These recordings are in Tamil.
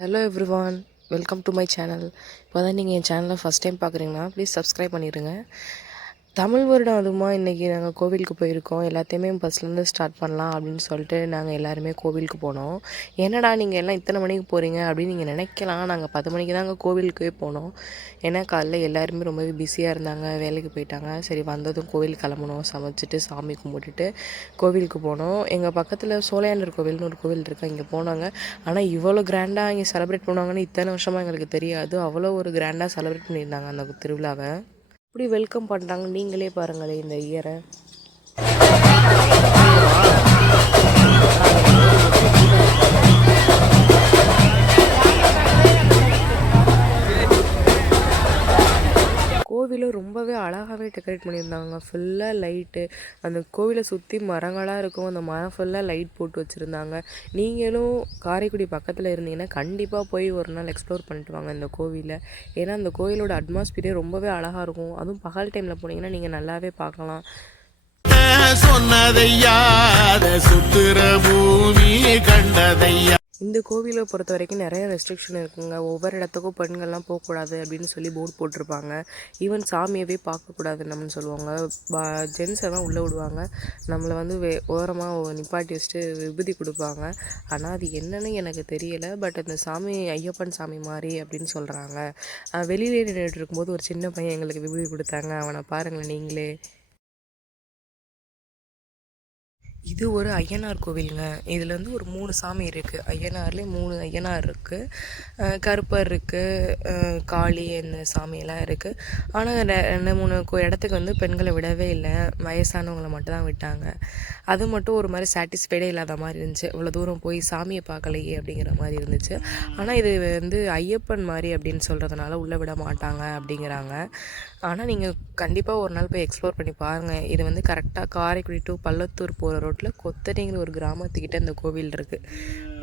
Hello everyone, welcome to my channel. இப்போ தான் நீங்கள் என் சேனலை ஃபஸ்ட் டைம் பார்க்குறீங்கன்னா ப்ளீஸ் சப்ஸ்கிரைப் பண்ணிடுங்க. தமிழ் வருடம் அதுவுமா இன்றைக்கி நாங்கள் கோவிலுக்கு போயிருக்கோம். எல்லாத்தையுமே ஃபஸ்ட்லேருந்து ஸ்டார்ட் பண்ணலாம் அப்படின்னு சொல்லிட்டு நாங்கள் எல்லாருமே கோவிலுக்கு போனோம். என்னடா நீங்கள் எல்லாம் இத்தனை மணிக்கு போகிறீங்க அப்படின்னு நீங்கள் நினைக்கலாம். நாங்கள் 10 மணிக்கு தாங்க கோவிலுக்கே போனோம். ஏன்னா காலைல எல்லாருமே ரொம்பவே பிஸியாக இருந்தாங்க, வேலைக்கு போயிட்டாங்க. சரி வந்ததும் கோவில் கிளம்பணும், சமைச்சிட்டு சாமி கும்பிட்டுட்டு கோவிலுக்கு போனோம். எங்கள் பக்கத்தில் சோலையாண்டர் கோவில்னு ஒரு கோவில் இருக்குது, இங்கே போனாங்க. ஆனால் இவ்வளோ கிராண்டாக இங்கே செலிப்ரேட் பண்ணுவாங்கன்னு இத்தனை வருஷமாக எங்களுக்கு தெரியாது. அவ்வளோ ஒரு கிராண்டாக செலிப்ரேட் பண்ணியிருந்தாங்க அந்த திருவிழாவை. எப்படி வெல்கம் பண்ணுறாங்க நீங்களே பாருங்களேன் இந்த இயரை. கோவிலும் ரொம்பவே அழகாகவே டெக்கரேட் பண்ணியிருந்தாங்க. ஃபுல்லாக லைட்டு, அந்த கோவிலை சுற்றி மரங்களாக இருக்கும், அந்த மரம் ஃபுல்லாக லைட் போட்டு வச்சுருந்தாங்க. நீங்களும் காரைக்குடி பக்கத்தில் இருந்தீங்கன்னா கண்டிப்பாக போய் ஒரு நாள் எக்ஸ்ப்ளோர் பண்ணிட்டு வாங்க இந்த கோவிலை. ஏன்னா அந்த கோவிலோட அட்மாஸ்பியரே ரொம்பவே அழகாக இருக்கும். அதுவும் பகல் டைமில் போனீங்கன்னா நீங்கள் நல்லாவே பார்க்கலாம். சொன்னதையா சுத்துற பூமி கண்டதையா. இந்த கோவிலை பொறுத்த வரைக்கும் நிறைய ரெஸ்ட்ரிக்ஷன் இருக்குங்க. ஒவ்வொரு இடத்துக்கும் பெண்கள்லாம் போகக்கூடாது அப்படின்னு சொல்லி போர்டு போட்டிருப்பாங்க. ஈவன் சாமியவே பார்க்கக்கூடாது நம்மன்னு சொல்லுவாங்க. ஜென்ஸை தான் உள்ளே விடுவாங்க. நம்மளை வந்து ஓரமாக நிப்பாட்டி வச்சுட்டு விபூதி கொடுப்பாங்க. ஆனால் அது என்னன்னு எனக்கு தெரியலை. பட் அந்த சாமி ஐயப்பன் சாமி மாதிரி அப்படின்னு சொல்கிறாங்க. வெளியிலே நின்றுட்டு இருக்கும்போது ஒரு சின்ன பையன் எங்களுக்கு விபூதி கொடுத்தாங்க. அவனை பாருங்களேன் நீங்களே. இது ஒரு ஐயனார் கோவிலுங்க. இதில் வந்து ஒரு 3 சாமி இருக்குது. ஐயனார்லேயே 3 ஐயனார் இருக்குது. கருப்பர் இருக்குது, காளி இந்த சாமியெல்லாம் இருக்குது. ஆனால் 2-3 இடத்துக்கு வந்து பெண்களை விடவே இல்லை. வயசானவங்களை மட்டும் தான் விட்டாங்க. அது மட்டும் ஒரு மாதிரி சாட்டிஸ்ஃபைடே இல்லாத மாதிரி இருந்துச்சு. இவ்வளோ தூரம் போய் சாமியை பார்க்கலையே அப்படிங்கிற மாதிரி இருந்துச்சு. ஆனால் இது வந்து ஐயப்பன் மாதிரி அப்படின்னு சொல்கிறதுனால உள்ளே விட மாட்டாங்க அப்படிங்கிறாங்க. ஆனால் நீங்கள் கண்டிப்பாக ஒரு நாள் போய் எக்ஸ்ப்ளோர் பண்ணி பாருங்கள். இது வந்து கரெக்டாக காரைக்குடி டு பள்ளத்தூர் போகிற ரோட்டில் கொத்தடிங்கிற ஒரு கிராமத்துக்கிட்ட இந்த கோவில் இருக்குது.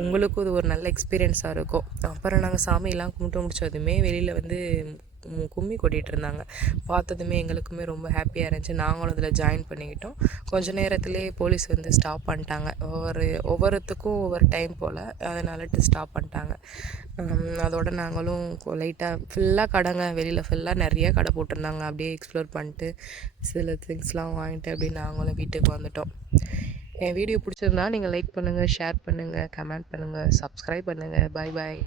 உங்களுக்கும் இது ஒரு நல்ல எக்ஸ்பீரியன்ஸாக இருக்கும். அப்புறம் நாங்கள் சாமியெல்லாம் கும்பிட்டு முடிச்சதுமே வெளியில் வந்து கும்மி கொட்டிகிட்டு இருந்தாங்க. பார்த்ததுமே எங்களுக்குமே ரொம்ப ஹாப்பியாக இருந்துச்சு. நாங்களும் அதில் ஜாயின் பண்ணிக்கிட்டோம். கொஞ்சம் நேரத்துலேயே போலீஸ் வந்து ஸ்டாப் பண்ணிட்டாங்க. ஒவ்வொருத்துக்கும் ஒவ்வொரு டைம் போல், அதனால ஸ்டாப் பண்ணிட்டாங்க. அதோட நாங்களும் லைட்டாக ஃபுல்லாக கடைங்க, வெளியில் ஃபுல்லாக நிறைய கடை போட்டிருந்தாங்க. அப்படியே எக்ஸ்ப்ளோர் பண்ணிட்டு சில திங்ஸ்லாம் வாங்கிட்டு அப்படியே நாங்களும் வீட்டுக்கு வந்துட்டோம். என் வீடியோ பிடிச்சிருந்தா நீங்கள் லைக் பண்ணுங்கள், ஷேர் பண்ணுங்கள், கமெண்ட் பண்ணுங்கள், சப்ஸ்கிரைப் பண்ணுங்கள். பாய் பாய்.